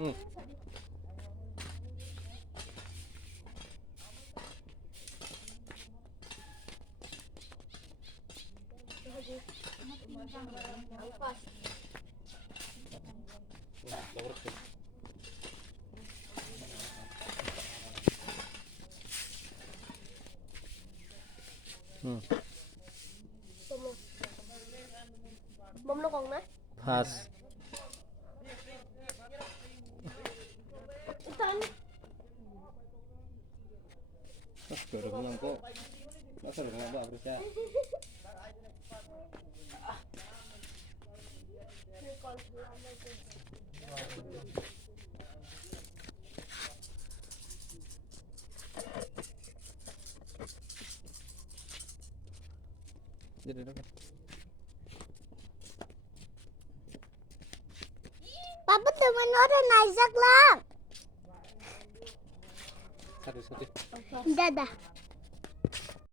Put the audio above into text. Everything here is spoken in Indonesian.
Hmm. Hmm. Bom nó còn đấy. Pas. Tan. Dorong yang kok. Masa dorong yang harus ya. Jadi dong. Papa teman orang Isaac lah. Satu. Dadah.